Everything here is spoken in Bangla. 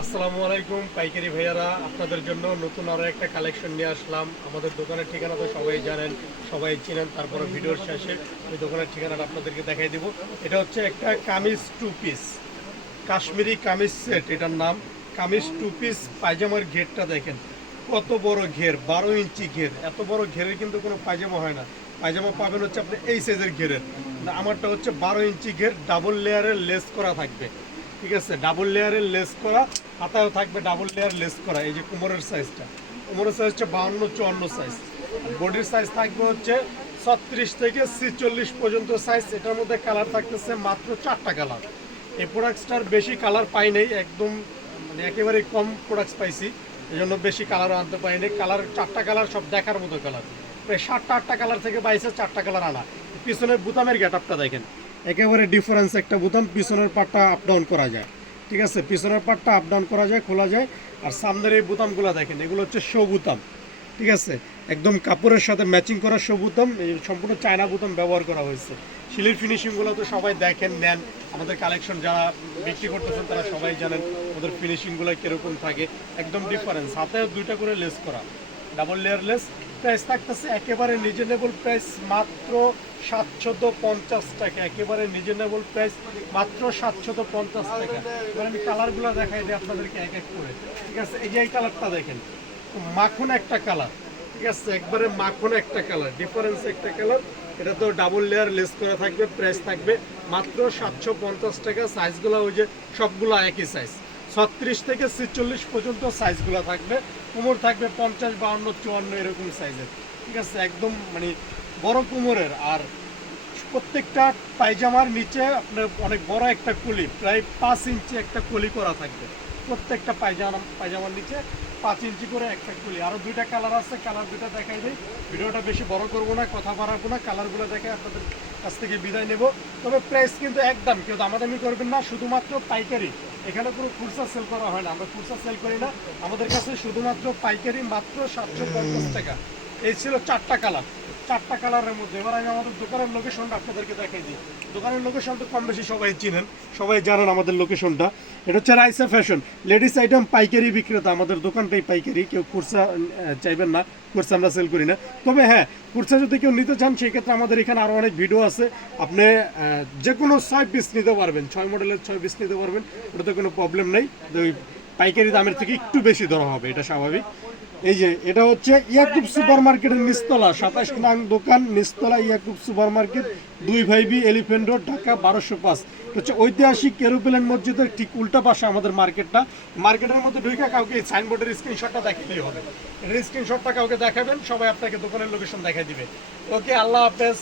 আসসালামু আলাইকুম, পাইকারি ভাইয়ারা, আপনাদের জন্য নতুন আরও একটা কালেকশন নিয়ে আসলাম। আমাদের দোকানের ঠিকানা তো সবাই জানেন, সবাই চিনেন, তারপরে ভিডিওর শেষে ওই দোকানের ঠিকানাটা আপনাদেরকে দেখাই দিব। এটা হচ্ছে একটা kameez two piece Kashmiri kameez set এটার নাম। কামিজ টু পিস পায়জামার ঘেরটা দেখেন, কত বড় ঘের, বারো ইঞ্চি ঘের। এত বড় ঘেরের কিন্তু কোনো পায়জামা হয় না। পায়জামা পাবেন হচ্ছে আপনি এই সাইজের ঘেরের। আমারটা হচ্ছে বারো ইঞ্চি ঘের ডাবল লেয়ারের লেস করা থাকবে। ঠিক আছে ডাবল লেয়ারের লেস করা হাতায়ও থাকবে ডাবল লেয়ার লেস করা, এই যে কোমরের সাইজটা কোমরের সাইজ হচ্ছে বাউন্ন চুয়ান্ন সাইজ বডির সাইজ থাকবে হচ্ছে ছত্রিশ থেকে ছিচল্লিশ পর্যন্ত সাইজ এটার মধ্যে কালার থাকতেছে মাত্র চারটা কালার এই প্রোডাক্টসটার বেশি কালার পাই নাই, একদম মানে একেবারে কম প্রোডাক্টস পাইছি এই জন্য বেশি কালারও আনতে পারিনি কালার চারটা কালার সব দেখার মতো কালার প্রায় সাতটা, আটটা কালার থেকে বাইশে চারটা কালার আনা। পিছনের বুতামের গেট আপটা দেখেন। একেবারে ডিফারেন্স একটা বুতাম, পিছনের পার্টটা আপ ডাউন করা যায়। ঠিক আছে, পিছনের পার্টটা আপ ডাউন করা যায়, খোলা যায়। আর সামনের এই বুতামগুলো দেখেন, এগুলো হচ্ছে শো বুতাম। ঠিক আছে, একদম কাপড়ের সাথে ম্যাচিং করা শো বুতাম সম্পূর্ণ চায়না বুতাম ব্যবহার করা হয়েছে। শিলির ফিনিশিংগুলো তো সবাই দেখেন, নেন। আমাদের কালেকশন যারা বিক্রি করতেছেন, তারা সবাই জানেন ওদের ফিনিশিংগুলো কীরকম থাকে। একদম ডিফারেন্স হাতেও দুইটা করে লেস করা ডাবল লেয়ার লেস প্রাইস থাকতেছে একেবারে রিজনেবল প্রাইস মাত্র সাতশত পঞ্চাশ টাকা। একেবারে রিজনেবল প্রাইস মাত্র সাতশত পঞ্চাশ টাকা। এবার আমি কালারগুলো দেখাই দিই আপনাদেরকে এক এক করে। ঠিক আছে? এই যে এই কালারটা দেখেন মাখন একটা কালার ঠিক আছে? একবারে মাখন একটা কালার ডিফারেন্স একটা কালার এটা তো ডাবল লেয়ার লেস করা থাকবে প্রাইস থাকবে মাত্র সাতশো পঞ্চাশ টাকা। সাইজগুলো ওই যে সবগুলো একই সাইজ ছত্রিশ থেকে ছিচল্লিশ পর্যন্ত সাইজগুলো থাকবে। কোমর থাকবে পঞ্চাশ বাউন্ন চুয়ান্ন এরকম সাইজের। ঠিক আছে? একদম মানে বড় কোমরের। আর প্রত্যেকটা পায়জামার নিচে আপনার অনেক বড় একটা কুলি, প্রায় পাঁচ ইঞ্চি একটা কুলি করা থাকবে। প্রত্যেকটা পায়জামা, পায়জামার নিচে পাঁচ ইঞ্চি করে একটা কুলি। আরও দুইটা কালার আছে, কালার দুইটা দেখাই দিই। ভিডিওটা বেশি বড় করব না, কথা বাড়াবো না, কালারগুলো দেখে আপনাদের কাছ থেকে বিদায় নেব। তবে প্রাইস কিন্তু একদম, কেউ দামাদামি করবেন না, শুধুমাত্র পাইকারি। এখানে কোনো খুরসা সেল করা হয় না। আমরা খুরসা সেল করি না। আমাদের কাছে শুধুমাত্র পাইকারি মাত্র সাতশো পঞ্চাশ টাকা। এই ছিল চারটা কালার চারটা কালারের মধ্যে। এবার আমি আমাদের দোকানের লোকেশনটা আপনাদেরকে দেখাই দিই। দোকানের লোকেশন তো কম বেশি সবাই চিনেন। সবাই জানেন আমাদের লোকেশনটা এটা হচ্ছে রাইসা ফ্যাশন। লেডিস আইটেম পাইকারি বিক্রেতা, আমাদের দোকানটাই পাইকারি, কেউ কুর্সা চাইবেন না, কুর্সা আমরা সেল করি না। তবে হ্যাঁ কুর্সা যদি কেউ নিতে চান সেই ক্ষেত্রে আমাদের এখানে আরও অনেক ভিডিও আছে। আপনি যে কোনো ছয় পিস নিতে পারবেন, ছয় মডেলের ছয় পিস নিতে পারবেন, ওটাতে কোনো প্রবলেম নেই। পাইকারি দামের থেকে একটু বেশি ধরা হবে, এটা স্বাভাবিক। এই যে, এটা হচ্ছে ইয়াকুব সুপার মার্কেটের নিস্তলা সাতাশ নং দোকান নিস্তলা ইয়াকুব সুপার মার্কেট দুই ভাই বি এলিফেন্ট রোড, ঢাকা বারোশো পাঁচ। হচ্ছে ঐতিহাসিক কেরুপ্লেন মসজিদের ঠিক উল্টা পাশে আমাদের মার্কেটটা। মার্কেটের মধ্যে ঢুকে কাউকে সাইনবোর্ডের স্ক্রিনশটটা দেখাতেই হবে। এটার স্ক্রিনশটটা কাউকে দেখাবেন, সবাই আপনাকে দোকানের লোকেশন দেখাই দিবে। ওকে, আল্লাহ হাফেজ।